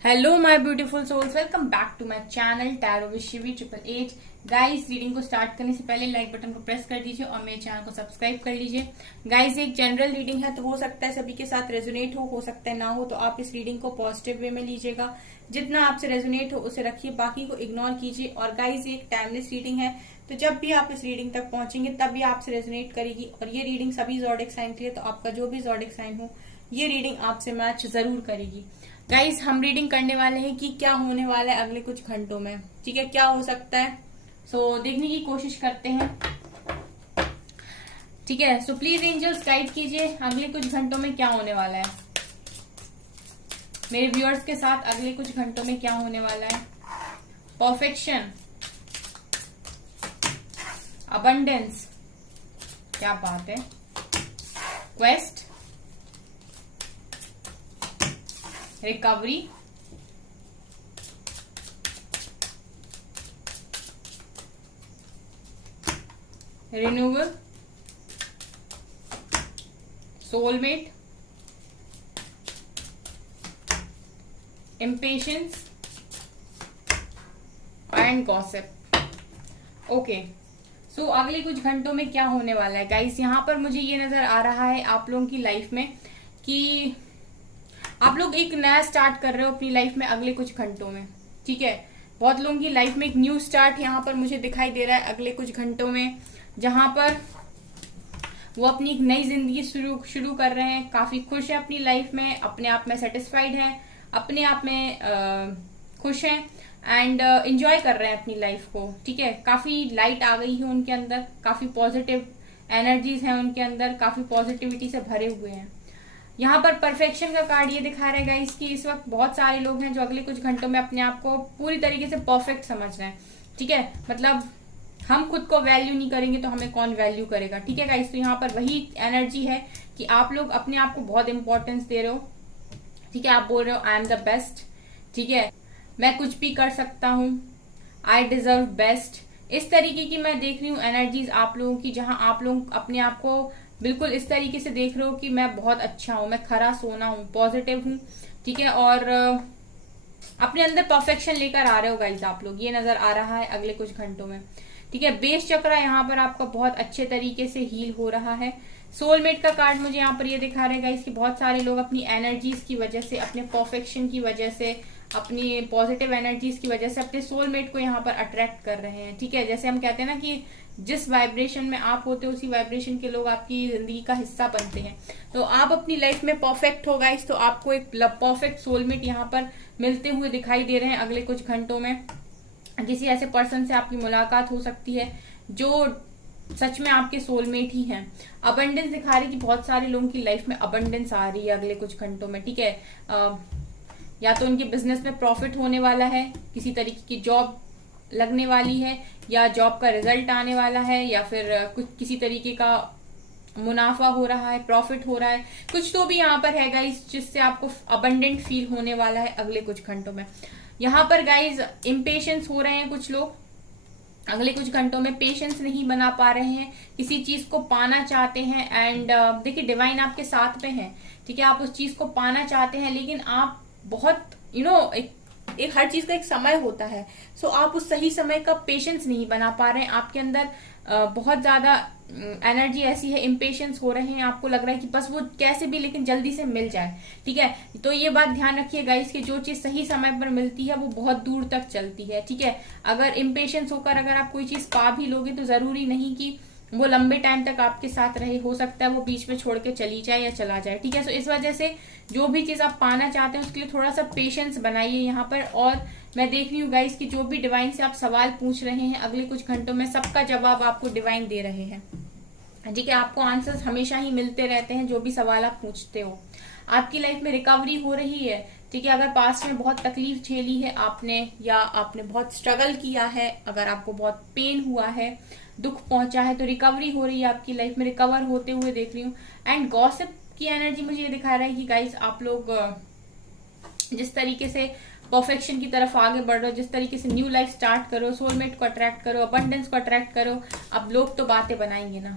Hello my beautiful souls, welcome back to my channel tarot with Shivi 888। Guys, reading को start करने से पहले like button को press कर दीजिए और मेरे चैनल को सब्सक्राइब कर लीजिए। गाइस, एक जनरल रीडिंग है तो हो सकता है सभी के साथ रेजोनेट हो सकता है ना हो, तो आप इस रीडिंग को पॉजिटिव वे में लीजिएगा। जितना आपसे रेजोनेट हो उसे रखिए, बाकी को इग्नोर कीजिए। और गाइस, ये एक टाइमलेस रीडिंग है, तो जब भी आप इस रीडिंग तक पहुंचेंगे तब भी आपसे रेजोनेट करेगी। और ये रीडिंग सभी ज़ोडिक साइन के लिए, तो आपका जो भी ज़ोडिक साइन हो ये रीडिंग आपसे मैच जरूर करेगी। गाइस, हम रीडिंग करने वाले हैं कि क्या होने वाला है अगले कुछ घंटों में। ठीक है, क्या हो सकता है, सो देखने की कोशिश करते हैं। ठीक है, सो प्लीज एंजल्स गाइड कीजिए अगले कुछ घंटों में क्या होने वाला है। मेरे व्यूअर्स के साथ अगले कुछ घंटों में क्या होने वाला है। परफेक्शन, अबंडेंस, क्या बात है। Quest, recovery, renewal, soulmate, impatience and gossip. Okay, so अगले कुछ घंटों में क्या होने वाला है। गाइस, यहाँ पर मुझे ये नजर आ रहा है आप लोगों की लाइफ में कि आप लोग एक नया स्टार्ट कर रहे हो अपनी लाइफ में अगले कुछ घंटों में। ठीक है, बहुत लोगों की लाइफ में एक न्यू स्टार्ट यहाँ पर मुझे दिखाई दे रहा है अगले कुछ घंटों में, जहां पर वो अपनी एक नई जिंदगी शुरू कर रहे हैं। काफी खुश है अपनी लाइफ में, अपने आप में सेटिस्फाइड है, अपने आप में खुश हैं एंड एंजॉय कर रहे हैं अपनी लाइफ को। ठीक है, काफी लाइट आ गई है उनके अंदर, काफी पॉजिटिव एनर्जीज हैं उनके अंदर, काफी पॉजिटिविटी से भरे हुए हैं। यहाँ पर परफेक्शन का कार्ड ये दिखा रहेगा इसकी, इस वक्त बहुत सारे लोग हैं जो अगले कुछ घंटों में अपने आप को पूरी तरीके से परफेक्ट समझ रहे हैं। ठीक है, मतलब हम खुद को वैल्यू नहीं करेंगे तो हमें कौन वैल्यू करेगा। ठीक है गाइस, तो यहाँ पर वही एनर्जी है कि आप लोग अपने आप को बहुत इंपॉर्टेंस दे रहे हो। ठीक है, आप बोल रहे हो आई एम द बेस्ट। ठीक है, मैं कुछ भी कर सकता हूँ, आई डिजर्व बेस्ट। इस तरीके की मैं देख रही हूँ एनर्जीज आप लोगों की, जहां आप लोग अपने आप को बिल्कुल इस तरीके से देख रहे हो कि मैं बहुत अच्छा हूं, मैं खरा सोना हूं, पॉजिटिव हूं। ठीक है, और अपने अंदर परफेक्शन लेकर आ रहे हो गाइस आप लोग, ये नजर आ रहा है अगले कुछ घंटों में। ठीक है, बेस चक्र यहाँ पर आपका बहुत अच्छे तरीके से हील हो रहा है। सोलमेट का कार्ड मुझे यहाँ पर ये दिखा रहेगा इसकी, बहुत सारे लोग अपनी एनर्जीज की वजह से, अपने परफेक्शन की वजह से, अपनी पॉजिटिव एनर्जीज की वजह से अपने सोलमेट को यहाँ पर अट्रैक्ट कर रहे हैं। ठीक है, जैसे हम कहते हैं ना कि जिस वाइब्रेशन में आप होते हो उसी वाइब्रेशन के लोग आपकी जिंदगी का हिस्सा बनते हैं। तो आप अपनी लाइफ में परफेक्ट हो गाइस, तो आपको एक परफेक्ट सोलमेट यहाँ पर मिलते हुए दिखाई दे रहे हैं अगले कुछ घंटों में। किसी ऐसे पर्सन से आपकी मुलाकात हो सकती है जो सच में आपके सोलमेट ही हैं। अबंडेंस दिखा रही कि बहुत सारे लोगों की लाइफ में अबंडेंस आ रही है अगले कुछ घंटों में। ठीक है, या तो उनके बिजनेस में प्रॉफिट होने वाला है, किसी तरीके की जॉब लगने वाली है, या जॉब का रिजल्ट आने वाला है, या फिर कुछ किसी तरीके का मुनाफा हो रहा है, प्रॉफिट हो रहा है, कुछ तो भी यहाँ पर है गाइस जिससे आपको अबंडेंट फील होने वाला है अगले कुछ घंटों में। यहाँ पर गाइज इम्पेशंस हो रहे हैं कुछ लोग अगले कुछ घंटों में, पेशेंस नहीं बना पा रहे हैं, किसी चीज को पाना चाहते हैं एंड देखिए डिवाइन आपके साथ में है। ठीक है, आप उस चीज को पाना चाहते हैं, लेकिन आप बहुत एक हर चीज का एक समय होता है, सो आप उस सही समय का पेशेंस नहीं बना पा रहे हैं। आपके अंदर बहुत ज्यादा एनर्जी ऐसी है, इम्पेशंस हो रहे हैं, आपको लग रहा है कि बस वो कैसे भी लेकिन जल्दी से मिल जाए। ठीक है, तो ये बात ध्यान रखिए गाइस कि जो चीज सही समय पर मिलती है वो बहुत दूर तक चलती है। ठीक है, अगर इम्पेशंस होकर अगर आप कोई चीज पा भी लोगे तो जरूरी नहीं कि वो लंबे टाइम तक आपके साथ रहे, हो सकता है वो बीच में छोड़ के चली जाए या चला जाए। ठीक है, तो इस वजह से जो भी चीज आप पाना चाहते हैं उसके लिए थोड़ा सा पेशेंस बनाइए यहाँ पर। और मैं देख रही हूँ गाइस कि जो भी डिवाइन से आप सवाल पूछ रहे हैं अगले कुछ घंटों में, सबका जवाब आपको डिवाइन दे रहे हैं। ठीक है, आपको आंसर्स हमेशा ही मिलते रहते हैं जो भी सवाल आप पूछते हो। आपकी लाइफ में रिकवरी हो रही है। ठीक है, अगर पास्ट में बहुत तकलीफ झेली है आपने, या आपने बहुत स्ट्रगल किया है, अगर आपको बहुत पेन हुआ है, दुख पहुंचा है, तो रिकवरी हो रही है आपकी लाइफ में, रिकवर होते हुए देख रही हूँ। एंड गॉसिप की एनर्जी मुझे ये दिखा रहा है कि गाइस आप लोग जिस तरीके से परफेक्शन की तरफ आगे बढ़ रहे हो, जिस तरीके से न्यू लाइफ स्टार्ट करो, सोलमेट को अट्रैक्ट करो, अबंडेंस को अट्रैक्ट करो, अब लोग तो बातें बनाएंगे ना।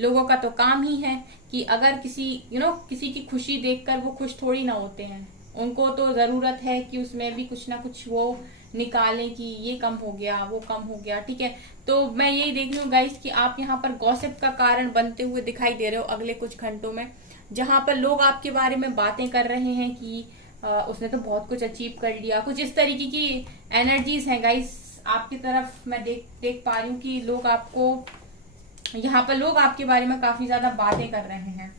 लोगों का तो काम ही है कि अगर किसी किसी की खुशी देखकर वो खुश थोड़ी ना होते हैं। उनको तो जरूरत है कि उसमें भी कुछ ना कुछ वो निकालें कि ये कम हो गया, वो कम हो गया, ठीक है। तो मैं यही देख रही हूँ गाइस कि आप यहाँ पर गॉसिप का कारण बनते हुए दिखाई दे रहे हो अगले कुछ घंटों में, जहां पर लोग आपके बारे में बातें कर रहे हैं कि उसने तो बहुत कुछ अचीव कर लिया, कुछ इस तरीके की एनर्जीज हैं गाइस आपकी तरफ। मैं देख पा रही हूँ कि लोग आपको, यहाँ पर लोग आपके बारे में काफी ज्यादा बातें कर रहे हैं,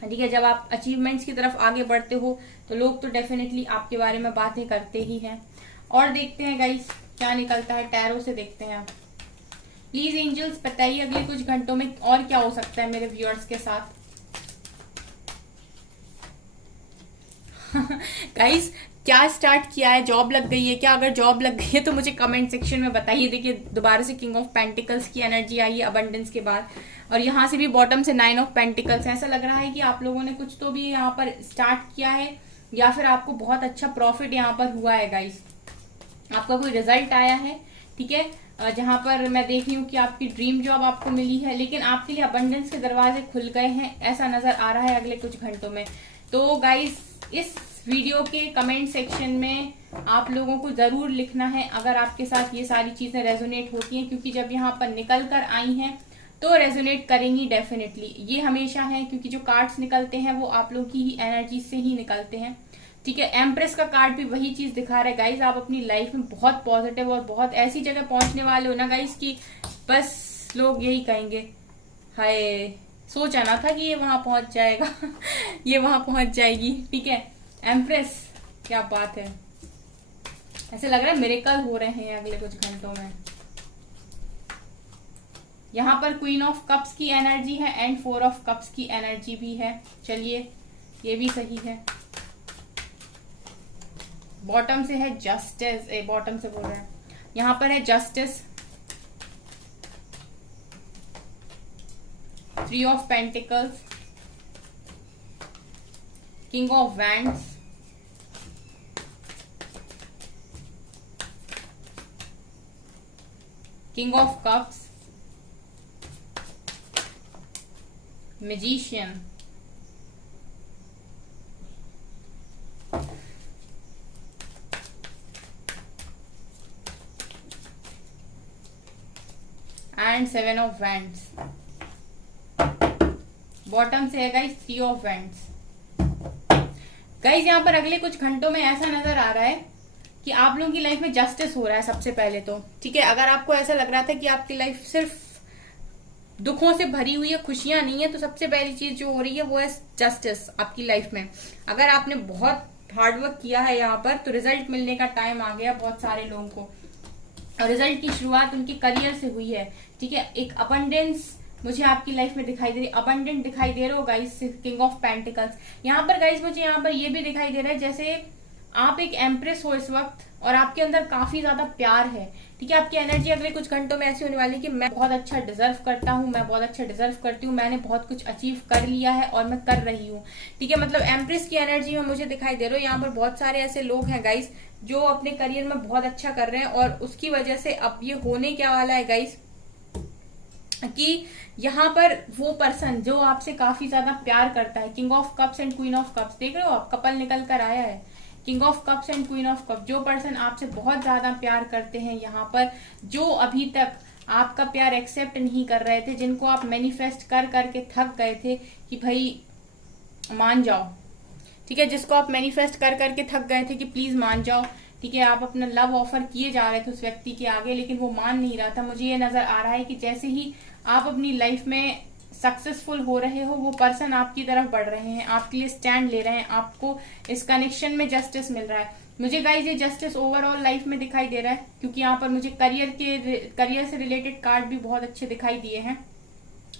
ठीक है। जब आप अचीवमेंट्स की तरफ आगे बढ़ते हो तो लोग तो डेफिनेटली आपके बारे में बातें करते ही हैं। और देखते हैं गाइस क्या निकलता है, टैरो से देखते हैं। प्लीज एंजल्स बताइए अगले कुछ घंटों में और क्या हो सकता है मेरे व्यूअर्स के साथ। गाइस क्या स्टार्ट किया है, जॉब लग गई है क्या? अगर जॉब लग गई है तो मुझे कमेंट सेक्शन में बताइए। देखिए दोबारा से किंग ऑफ पेंटिकल्स की एनर्जी आई है अबंडेंस के बाद, और यहाँ से भी बॉटम से 9 ऑफ पेंटिकल्स। ऐसा लग रहा है कि आप लोगों ने कुछ तो भी यहाँ पर स्टार्ट किया है, या फिर आपको बहुत अच्छा प्रॉफिट यहाँ पर हुआ है गाइस, आपका कोई रिजल्ट आया है, ठीक है। जहां पर मैं देख रही हूँ कि आपकी ड्रीम जॉब आपको मिली है, लेकिन आपके लिए अबंडेंस के दरवाजे खुल गए हैं, ऐसा नजर आ रहा है अगले कुछ घंटों में। तो गाइस इस वीडियो के कमेंट सेक्शन में आप लोगों को जरूर लिखना है अगर आपके साथ ये सारी चीजें रेजोनेट होती हैं, क्योंकि जब यहाँ पर निकल कर आई हैं तो रेजोनेट करेंगी डेफिनेटली। ये हमेशा है, क्योंकि जो कार्ड्स निकलते हैं वो आप लोगों की ही एनर्जी से ही निकलते हैं, ठीक है। एम्प्रेस का कार्ड भी वही चीज दिखा रहा है गाइज, आप अपनी लाइफ में बहुत पॉजिटिव और बहुत ऐसी जगह पहुंचने वाले हो ना गाइज कि बस लोग यही कहेंगे, हाय सोचा ना था कि ये वहां पहुंच जाएगा ये वहां पहुंच जाएगी, ठीक है। एम्प्रेस क्या बात है, ऐसे लग रहा है मिरेकल हो रहे हैं अगले कुछ घंटों में। यहाँ पर क्वीन ऑफ कप्स की एनर्जी है एंड 4 ऑफ कप्स की एनर्जी भी है, चलिए ये भी सही है। बॉटम से है जस्टिस, बॉटम से बोल रहे हैं, यहां पर है justice, 3 of pentacles, king of wands, king of cups, magician, and 7 of wands. Bottom से है गाइस 3 ऑफ वैंड्स। गाइस यहाँ पर अगले कुछ घंटों में ऐसा नजर आ रहा है कि आप लोगों की लाइफ में जस्टिस हो रहा है सबसे पहले तो, ठीक है। अगर आपको ऐसा लग रहा था कि आपकी लाइफ सिर्फ दुखों से भरी हुई है, खुशियां नहीं है, तो सबसे पहली चीज जो हो रही है वो है जस्टिस आपकी लाइफ में। अगर आपने बहुत हार्डवर्क किया है यहाँ पर तो रिजल्ट मिलने का टाइम आ गया बहुत सारे लोगों को, और रिजल्ट की शुरुआत उनके करियर से हुई है, ठीक है। एक अबंडेंस मुझे आपकी लाइफ में दिखाई दे रही, अबंडेंट दिखाई दे रहा हो गाइस, किंग ऑफ पेंटिकल्स। यहाँ पर गाइस मुझे यहाँ पर ये भी दिखाई दे रहा है जैसे आप एक एम्प्रेस हो इस वक्त और आपके अंदर काफी ज्यादा प्यार है, ठीक है। आपकी एनर्जी अगले कुछ घंटों में ऐसी होने वाली है कि मैं बहुत अच्छा डिजर्व करता हूँ, मैं बहुत अच्छा डिजर्व करती हूँ, मैंने बहुत कुछ अचीव कर लिया है और मैं कर रही हूँ, ठीक है। मतलब एम्प्रेस की एनर्जी में मुझे दिखाई दे रहा है। यहाँ पर बहुत सारे ऐसे लोग हैं गाइस जो अपने करियर में बहुत अच्छा कर रहे हैं, और उसकी वजह से अब ये होने क्या वाला है गाइस कि यहाँ पर वो पर्सन जो आपसे काफी ज्यादा प्यार करता है, king of cups and queen of cups, देख रहे हो आप कपल निकल कर आया है, king of cups and queen of cup. जो पर्सन आपसे बहुत ज्यादा प्यार करते हैं यहाँ पर, जो अभी तक आपका प्यार एक्सेप्ट नहीं कर रहे थे, जिनको आप मैनिफेस्ट कर करके थक गए थे कि भाई मान जाओ, ठीक है, जिसको आप मैनिफेस्ट कर करके थक गए थे कि प्लीज मान जाओ, ठीक है। आप अपना लव ऑफर किए जा रहे थे उस व्यक्ति के आगे, लेकिन वो मान नहीं रहा था। मुझे ये नजर आ रहा है कि जैसे ही आप अपनी लाइफ में सक्सेसफुल हो रहे हो, वो पर्सन आपकी तरफ बढ़ रहे हैं, आपके लिए स्टैंड ले रहे हैं, आपको इस कनेक्शन में जस्टिस मिल रहा है। मुझे गाइज ये जस्टिस ओवरऑल लाइफ में दिखाई दे रहा है, क्योंकि यहाँ पर मुझे करियर से रिलेटेड कार्ड भी बहुत अच्छे दिखाई दिए हैं,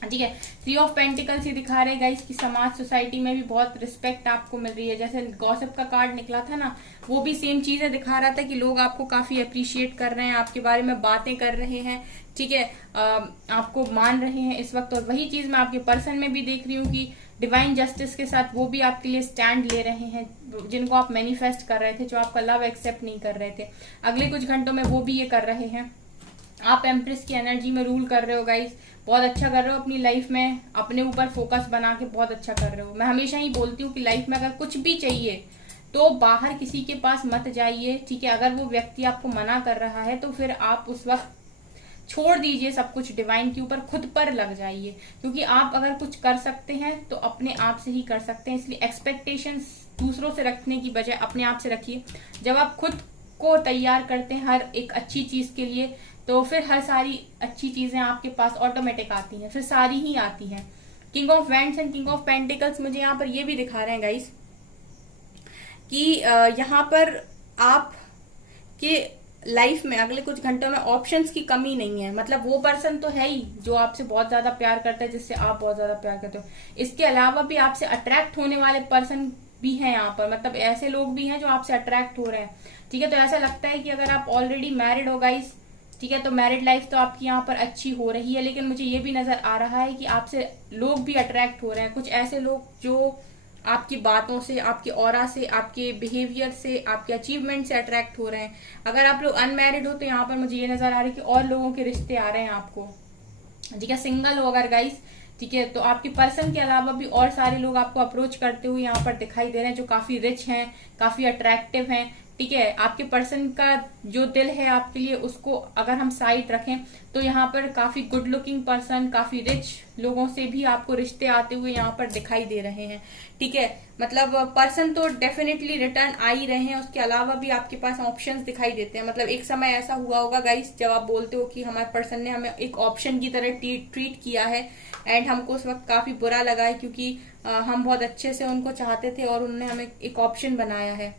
ठीक है। 3 ऑफ पेंटिकल्स ये दिखा रहे गाइस कि समाज सोसाइटी में भी बहुत रिस्पेक्ट आपको मिल रही है। जैसे गॉसिप का कार्ड निकला था ना, वो भी सेम चीजें दिखा रहा था कि लोग आपको काफी अप्रिशिएट कर रहे हैं, आपके बारे में बातें कर रहे हैं, ठीक है, आपको मान रहे हैं इस वक्त। और वही चीज मैं आपके पर्सन में भी देख रही हूँ कि डिवाइन जस्टिस के साथ वो भी आपके लिए स्टैंड ले रहे हैं, जिनको आप मैनिफेस्ट कर रहे थे, जो आपका लव एक्सेप्ट नहीं कर रहे थे, अगले कुछ घंटों में वो भी ये कर रहे हैं। आप एम्प्रेस की एनर्जी में रूल कर रहे हो गाइस, बहुत अच्छा कर रहे हो अपनी लाइफ में, अपने ऊपर फोकस बना के बहुत अच्छा कर रहे हो। मैं हमेशा ही बोलती हूँ कि लाइफ में अगर कुछ भी चाहिए तो बाहर किसी के पास मत जाइए, ठीक है। अगर वो व्यक्ति आपको मना कर रहा है तो फिर आप उस वक्त छोड़ दीजिए सब कुछ डिवाइन के ऊपर, खुद पर लग जाइए, क्योंकि आप अगर कुछ कर सकते हैं तो अपने आप से ही कर सकते हैं। इसलिए एक्सपेक्टेशंस दूसरों से रखने की बजाय अपने आप से रखिए। जब आप खुद को तैयार करते हैं हर एक अच्छी चीज के लिए, तो फिर हर सारी अच्छी चीजें आपके पास ऑटोमेटिक आती हैं, फिर सारी ही आती हैं। King of wands and king of pentacles मुझे यहाँ पर ये भी दिखा रहे हैं गाइस कि यहाँ पर आप के लाइफ में अगले कुछ घंटों में ऑप्शंस की कमी नहीं है। मतलब वो पर्सन तो है ही जो आपसे बहुत ज्यादा प्यार करता है, जिससे आप बहुत ज्यादा प्यार करते हो। इसके अलावा भी आपसे अट्रैक्ट होने वाले पर्सन भी हैं यहाँ पर, मतलब ऐसे लोग भी हैं जो आपसे अट्रैक्ट हो रहे हैं, ठीक है। तो ऐसा लगता है कि अगर आप ऑलरेडी मैरिड हो गाइस, ठीक है, तो मैरिड लाइफ तो आपकी यहाँ पर अच्छी हो रही है, लेकिन मुझे ये भी नजर आ रहा है कि आपसे लोग भी अट्रैक्ट हो रहे हैं। कुछ ऐसे लोग जो आपकी बातों से, आपके ऑरा से, आपके बिहेवियर से, आपके अचीवमेंट से अट्रैक्ट हो रहे हैं। अगर आप लोग अनमैरिड हो तो यहाँ पर मुझे ये नजर आ रहा है कि और लोगों के रिश्ते आ रहे हैं आपको, ठीक है। सिंगल हो अगर गाइस, ठीक है, तो आपके पर्सन के अलावा भी और सारे लोग आपको अप्रोच करते हुए यहाँ पर दिखाई दे रहे हैं, जो काफी रिच हैं, काफी अट्रैक्टिव हैं, ठीक है। आपके पर्सन का जो दिल है आपके लिए, उसको अगर हम साइड रखें तो यहाँ पर काफी गुड लुकिंग पर्सन, काफी रिच लोगों से भी आपको रिश्ते आते हुए यहाँ पर दिखाई दे रहे हैं, ठीक है। मतलब पर्सन तो डेफिनेटली रिटर्न आ ही रहे हैं, उसके अलावा भी आपके पास ऑप्शंस दिखाई देते हैं। मतलब एक समय ऐसा हुआ होगा गाइस जब आप बोलते हो कि हमारे पर्सन ने हमें एक ऑप्शन की तरह ट्रीट किया है, एंड हमको उस वक्त काफी बुरा लगा है, क्योंकि हम बहुत अच्छे से उनको चाहते थे और उन्होंने हमें एक ऑप्शन बनाया है।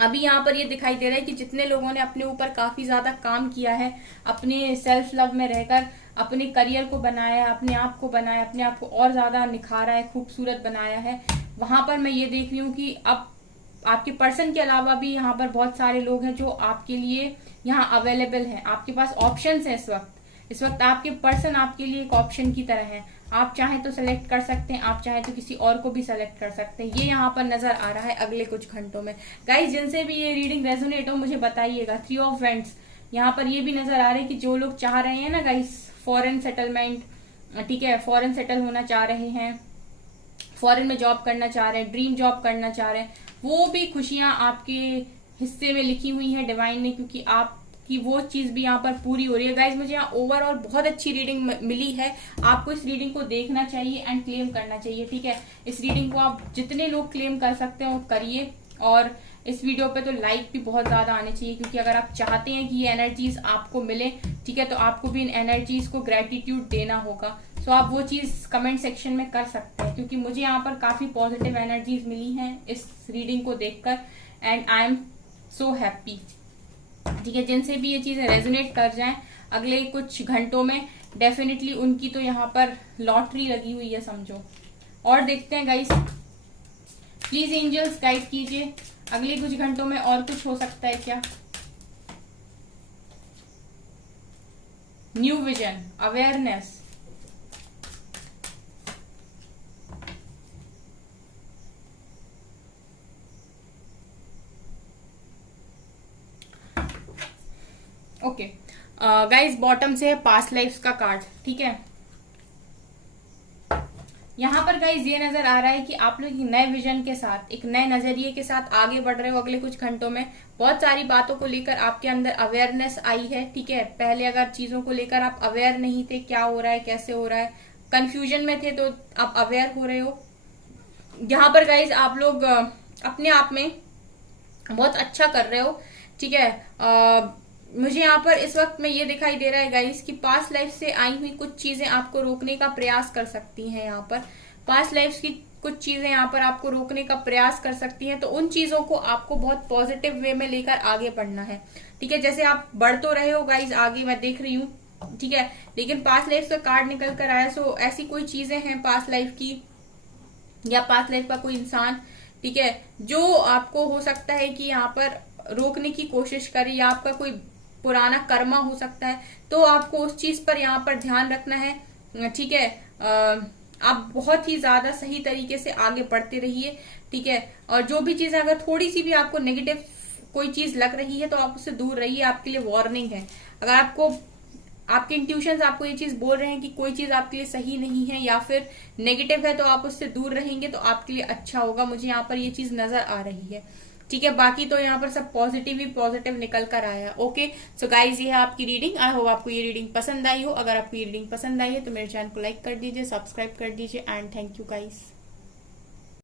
अभी यहाँ पर ये दिखाई दे रहा है कि जितने लोगों ने अपने ऊपर काफी ज्यादा काम किया है, अपने सेल्फ लव में रहकर अपने करियर को बनाया, अपने आप को बनाया, अपने आप को और ज्यादा निखारा है, खूबसूरत बनाया है, वहां पर मैं ये देख रही हूँ कि अब आपके पर्सन के अलावा भी यहाँ पर बहुत सारे लोग हैं जो आपके लिए यहाँ अवेलेबल हैं। आपके पास ऑप्शंस हैं इस वक्त आपके पर्सन आपके लिए एक ऑप्शन की तरह है। आप चाहें तो सेलेक्ट कर सकते हैं, आप चाहें तो किसी और को भी सेलेक्ट कर सकते हैं। ये यहाँ पर नजर आ रहा है अगले कुछ घंटों में। गाइस जिनसे भी ये रीडिंग रेजोनेट हो मुझे बताइएगा। 3 ऑफ वैंड्स यहाँ पर ये भी नजर आ रहा है कि जो लोग चाह रहे हैं ना गाइस फॉरेन सेटलमेंट, ठीक है, फॉरेन सेटल होना चाह रहे हैं, फॉरेन में जॉब करना चाह रहे हैं, ड्रीम जॉब करना चाह रहे हैं, वो भी खुशियां आपके हिस्से में लिखी हुई है डिवाइन ने, क्योंकि आप कि वो चीज भी यहाँ पर पूरी हो रही है। गाइज मुझे यहाँ ओवरऑल बहुत अच्छी रीडिंग मिली है। आपको इस रीडिंग को देखना चाहिए एंड क्लेम करना चाहिए, ठीक है। इस रीडिंग को आप जितने लोग क्लेम कर सकते हो करिए, और इस वीडियो पे तो लाइक भी बहुत ज्यादा आने चाहिए, क्योंकि अगर आप चाहते हैं कि ये एनर्जीज आपको मिले, ठीक है, तो आपको भी इन एनर्जीज को ग्रेटिट्यूड देना होगा। सो आप वो चीज कमेंट सेक्शन में कर सकते हैं, क्योंकि मुझे यहाँ पर काफी पॉजिटिव एनर्जीज मिली हैं इस रीडिंग को देखकर, and I am so happy, ठीक है। जिनसे भी ये चीजें रेजोनेट कर जाएं अगले कुछ घंटों में, डेफिनेटली उनकी तो यहाँ पर लॉटरी लगी हुई है समझो। और देखते हैं गाइस, प्लीज एंजल्स गाइड कीजिए अगले कुछ घंटों में और कुछ हो सकता है क्या। New vision, awareness, okay guys bottom से है पास्ट लाइफ्स का कार्ड, ठीक है। यहाँ पर गाइस ये नजर आ रहा है कि आप लोग एक नए विजन के साथ, एक नए नजरिए के साथ आगे बढ़ रहे हो अगले कुछ घंटों में। बहुत सारी बातों को लेकर आपके अंदर अवेयरनेस आई है, ठीक है। पहले अगर चीजों को लेकर आप अवेयर नहीं थे, क्या हो रहा है, कैसे हो रहा है, कंफ्यूजन में थे, तो आप अवेयर हो रहे हो। यहाँ पर गाइज आप लोग अपने आप में बहुत अच्छा कर रहे हो, ठीक है। मुझे यहाँ पर इस वक्त में ये दिखाई दे रहा है गाइस कि पास्ट लाइफ से आई हुई कुछ चीजें आपको रोकने का प्रयास कर सकती हैं। यहाँ पर पास्ट लाइफ की कुछ चीजें यहाँ पर आपको रोकने का प्रयास कर सकती हैं, तो उन चीजों को आपको बहुत पॉजिटिव वे में लेकर आगे बढ़ना है, ठीक है। जैसे आप बढ़ तो रहे हो गाइस आगे, मैं देख रही हूँ, ठीक है, लेकिन पास्ट लाइफ का कार्ड निकल कर आया। सो ऐसी कोई चीजें हैं पास्ट लाइफ की, या पास्ट लाइफ का कोई इंसान, ठीक है, जो आपको हो सकता है कि यहाँ पर रोकने की कोशिश करे, या आपका कोई पुराना कर्मा हो सकता है, तो आपको उस चीज पर यहाँ पर ध्यान रखना है, ठीक है। आप बहुत ही ज्यादा सही तरीके से आगे बढ़ते रहिए, ठीक है। और जो भी चीज अगर थोड़ी सी भी आपको नेगेटिव कोई चीज लग रही है तो आप उससे दूर रहिए, आपके लिए वार्निंग है। अगर आपको आपके इंट्यूशंस आपको ये चीज बोल रहे हैं कि कोई चीज आपके लिए सही नहीं है या फिर नेगेटिव है, तो आप उससे दूर रहेंगे तो आपके लिए अच्छा होगा। मुझे यहाँ पर ये चीज नजर आ रही है, ठीक है। बाकी तो यहाँ पर सब पॉजिटिव ही पॉजिटिव निकल कर आया। ओके, सो गाइज ये है आपकी रीडिंग। आई होप आपको ये रीडिंग पसंद आई हो। अगर आपको ये रीडिंग पसंद आई है तो मेरे चैनल को लाइक कर दीजिए, सब्सक्राइब कर दीजिए एंड थैंक यू गाइज।